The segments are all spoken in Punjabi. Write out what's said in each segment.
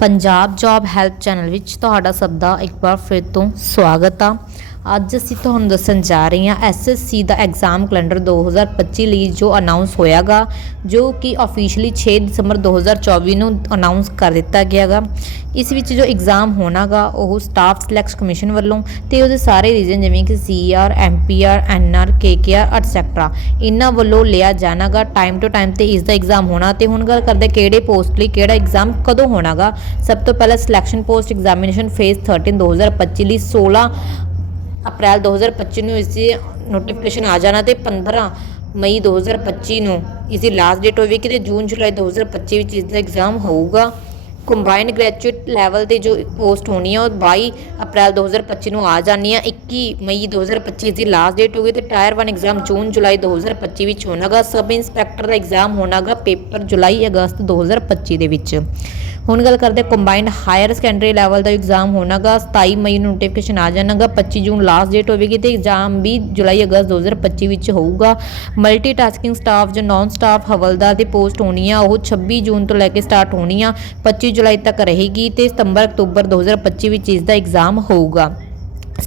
ਪੰਜਾਬ ਜੌਬ ਹੈਲਪ ਚੈਨਲ ਵਿੱਚ ਤੁਹਾਡਾ ਸਭ ਦਾ ਇੱਕ ਵਾਰ ਫਿਰ ਤੋਂ ਸਵਾਗਤ ਆ। ਅੱਜ ਅਸੀਂ ਤੁਹਾਨੂੰ ਦੱਸਣ ਜਾ ਰਹੇ ਹਾਂ ਐਸਐਸਸੀ ਦਾ ਐਗਜ਼ਾਮ ਕੈਲੰਡਰ 2025 ਲਈ ਜੋ ਅਨਾਉਂਸ ਹੋਇਆਗਾ, ਜੋ ਕਿ ਅਫੀਸ਼ੀਅਲੀ 6 ਦਸੰਬਰ 2024 ਨੂੰ ਅਨਾਉਂਸ ਕਰ ਦਿੱਤਾ ਗਿਆਗਾ। ਇਸ ਵਿੱਚ ਜੋ ਐਗਜ਼ਾਮ ਹੋਣਾਗਾ, ਉਹ ਸਟਾਫ ਸਿਲੈਕਸ਼ਨ ਕਮਿਸ਼ਨ ਵੱਲੋਂ ਤੇ ਉਹਦੇ ਸਾਰੇ ਰੀਜਨ ਜਿਵੇਂ ਕਿ CR MPR NR KKR et cetera ਇਹਨਾਂ ਵੱਲੋਂ ਲਿਆ ਜਾਣਾਗਾ। ਟਾਈਮ ਟੂ ਟਾਈਮ ਤੇ ਇਸ ਦਾ ਐਗਜ਼ਾਮ ਹੋਣਾ ਤੇ ਹੁਣ ਗੱਲ ਕਰਦੇ ਕਿਹੜੇ ਪੋਸਟ ਲਈ ਕਿਹੜਾ ਐਗਜ਼ਾਮ ਕਦੋਂ ਹੋਣਾਗਾ। ਸਭ ਤੋਂ ਪਹਿਲਾਂ ਸਿਲੈਕਸ਼ਨ ਪੋਸਟ ਐਗਜ਼ਾਮੀਨੇਸ਼ਨ ਫੇਜ਼ 13 2025 ਲਈ 16 ਅਪ੍ਰੈਲ 2025 ਨੂੰ ਇਸ ਦੀ ਨੋਟੀਫਿਕੇਸ਼ਨ ਆ ਜਾਣਾ ਤੇ 15 ਮਈ 2025 ਨੂੰ ਇਸ ਦੀ ਲਾਸਟ ਡੇਟ ਹੋਵੇਗੀ ਤੇ ਜੂਨ ਜੁਲਾਈ 2025 ਵਿੱਚ ਇਸ ਦਾ ਐਗਜ਼ਾਮ ਹੋਊਗਾ। ਕੰਬਾਈਨਡ ਗ੍ਰੈਜੂਏਟ ਲੈਵਲ ਤੇ ਜੋ ਪੋਸਟ ਹੋਣੀ ਆ, ਉਹ 22 ਅਪ੍ਰੈਲ 2025 ਨੂੰ ਆ ਜਾਣੀ ਆ। 21 ਮਈ 2025 ਦੀ ਲਾਸਟ ਡੇਟ ਹੋਗੀ ਤੇ ਟਾਇਰ 1 ਐਗਜ਼ਾਮ ਜੂਨ, ਜੁਲਾਈ 2025 ਵਿੱਚ ਹੋਣਾਗਾ। ਸਬ ਇੰਸਪੈਕਟਰ ਦਾ ਐਗਜ਼ਾਮ ਹੋਣਾਗਾ ਪੇਪਰ ਜੁਲਾਈ, ਅਗਸਤ 2025 ਦੇ ਵਿੱਚ। ਹੁਣ ਗੱਲ ਕਰਦੇ ਕੰਬਾਈਨਡ ਹਾਇਰ ਸੈਕੰਡਰੀ ਲੈਵਲ ਦਾ ਐਗਜ਼ਾਮ ਹੋਣਾਗਾ। 27 ਮਈ ਨੂੰ ਨੋਟੀਫਿਕੇਸ਼ਨ ਆ ਜਾਣਾਗਾ। 25 ਜੂਨ ਲਾਸਟ ਡੇਟ ਹੋਵੇਗੀ ਤੇ ਐਗਜ਼ਾਮ ਵੀ ਜੁਲਾਈ, ਅਗਸਤ 2025 ਵਿੱਚ ਹੋਊਗਾ। ਮਲਟੀਟਾਸਕਿੰਗ ਸਟਾਫ ਜੋ ਨਾਨ ਸਟਾਫ ਹਵਲਦਾਰ ਦੀ ਪੋਸਟ ਹੋਣੀ ਆ, ਉਹ 26 ਜੂਨ ਤੋਂ ਲੈ ਕੇ ਸਟਾਰਟ ਹੋਣੀ ਆ। 25 ਜੁਲਾਈ ਤੱਕ ਰਹੇਗੀ ਤੇ ਸਤੰਬਰ ਅਕਤੂਬਰ 2025 ਵਿੱਚ ਇਸ ਦਾ ਐਗਜ਼ਾਮ ਹੋਊਗਾ।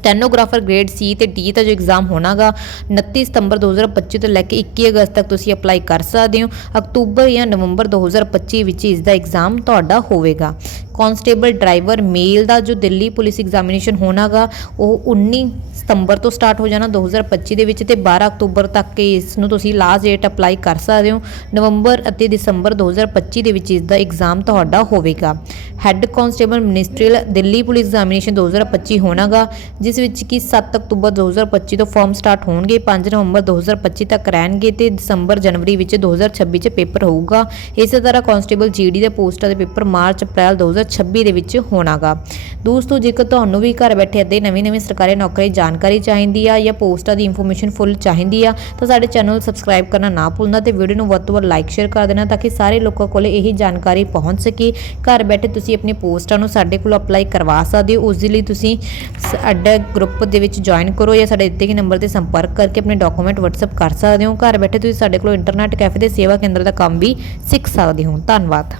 ਸਟੈਨੋਗ੍ਰਾਫਰ ਗ੍ਰੇਡ ਸੀ ਤੇ ਡੀ ਦਾ ਜੋ ਐਗਜ਼ਾਮ ਹੋਣਾਗਾ 29 ਸਤੰਬਰ 2025 ਤੋਂ ਲੈ ਕੇ 21 ਅਗਸਤ ਤੱਕ ਤੁਸੀਂ ਅਪਲਾਈ ਕਰ ਸਕਦੇ ਹੋ। ਅਕਤੂਬਰ ਜਾਂ ਨਵੰਬਰ 2025 ਵਿੱਚ ਇਸ ਦਾ ਐਗਜ਼ਾਮ ਤੁਹਾਡਾ ਹੋਵੇਗਾ। ਕਾਂਸਟੇਬਲ ਡਰਾਈਵਰ ਮੇਲ ਦਾ ਜੋ ਦਿੱਲੀ ਪੁਲਿਸ ਐਗਜ਼ਾਮੀਨੇਸ਼ਨ ਹੋਣਾਗਾ, ਉਹ 19 ਸਤੰਬਰ ਤੋਂ ਸਟਾਰਟ ਹੋ ਜਾਣਾ 2025 ਦੇ ਵਿੱਚ ਤੇ 12 ਅਕਤੂਬਰ ਤੱਕ ਇਸ ਨੂੰ ਤੁਸੀਂ ਲਾਸਟ ਡੇਟ ਅਪਲਾਈ ਕਰ ਸਕਦੇ ਹੋ। ਨਵੰਬਰ ਅਤੇ ਦਸੰਬਰ 2025 ਦੇ ਵਿੱਚ ਇਸ ਦਾ ਐਗਜ਼ਾਮ ਤੁਹਾਡਾ ਹੋਵੇਗਾ। Head constable ministerial Delhi police examination 2025 ਹੋਣਾਗਾ, ਜਿਸ ਵਿੱਚ ਕਿ 7 ਅਕਤੂਬਰ 2025 ਤੋਂ ਫਾਰਮ ਸਟਾਰਟ ਹੋਣਗੇ 5 ਨਵੰਬਰ 2025 ਤੱਕ ਰਹਿਣਗੇ ਤੇ ਦਸੰਬਰ ਜਨਵਰੀ ਵਿੱਚ 2026 ਚ ਪੇਪਰ ਹੋਊਗਾ। ਇਸੇ ਤਰ੍ਹਾਂ ਕਾਂਸਟੇਬਲ ਜੀਡੀ ਦੇ ਪੋਸਟਾਂ ਦੇ ਪੇਪਰ ਮਾਰਚ ਅਪ੍ਰੈਲ 2026 ਦੇ ਵਿੱਚ ਹੋਣਾਗਾ। ਦੋਸਤੋ, ਜੇਕਰ ਤੁਹਾਨੂੰ ਵੀ ਘਰ ਬੈਠੇ ਅੱਦੇ ਨਵੀਂ ਨਵੀਂ ਸਰਕਾਰੀ ਨੌਕਰੀ ਜਾਣਕਾਰੀ ਚਾਹੀਦੀ ਆ ਜਾਂ ਪੋਸਟਾਂ ਦੀ ਇਨਫੋਰਮੇਸ਼ਨ ਫੁੱਲ ਚਾਹੀਦੀ ਆ, ਤਾਂ ਸਾਡੇ ਚੈਨਲ ਸਬਸਕ੍ਰਾਈਬ ਕਰਨਾ ਨਾ ਭੁੱਲਣਾ ਤੇ ਵੀਡੀਓ ਨੂੰ ਵੱਧ ਤੋਂ ਵੱਧ ਲਾਈਕ ਸ਼ੇਅਰ ਕਰ ਦੇਣਾ ਤਾਂ ਕਿ ਸਾਰੇ ਲੋਕਾਂ ਕੋਲ ਇਹ ਜਾਣਕਾਰੀ ਪਹੁੰਚ ਸਕੇ। ਘਰ ਬੈਠੇ ਤੁਸੀਂ ਆਪਣੀ ਪੋਸਟਾਂ ਨੂੰ ਸਾਡੇ ਕੋਲ ਅਪਲਾਈ ਕਰਵਾ ਸਕਦੇ ਹੋ। ਉਸ ਦੇ ਲਈ ਤੁਸੀਂ ਸਾਡਾ ਗਰੁੱਪ ਦੇ ਵਿੱਚ ਜੁਆਇਨ ਕਰੋ ਜਾਂ ਸਾਡੇ ਦਿੱਤੇ ਗਏ ਨੰਬਰ ਤੇ ਸੰਪਰਕ ਕਰਕੇ ਆਪਣੇ ਡਾਕੂਮੈਂਟ WhatsApp ਕਰ ਸਕਦੇ ਹੋ। ਘਰ ਬੈਠੇ ਤੁਸੀਂ ਸਾਡੇ ਕੋਲ ਇੰਟਰਨੈਟ ਕੈਫੇ ਦੇ ਸੇਵਾ ਕੇਂਦਰ ਦਾ ਕੰਮ ਵੀ ਸਿੱਖ ਸਕਦੇ ਹੋ। ਧੰਨਵਾਦ।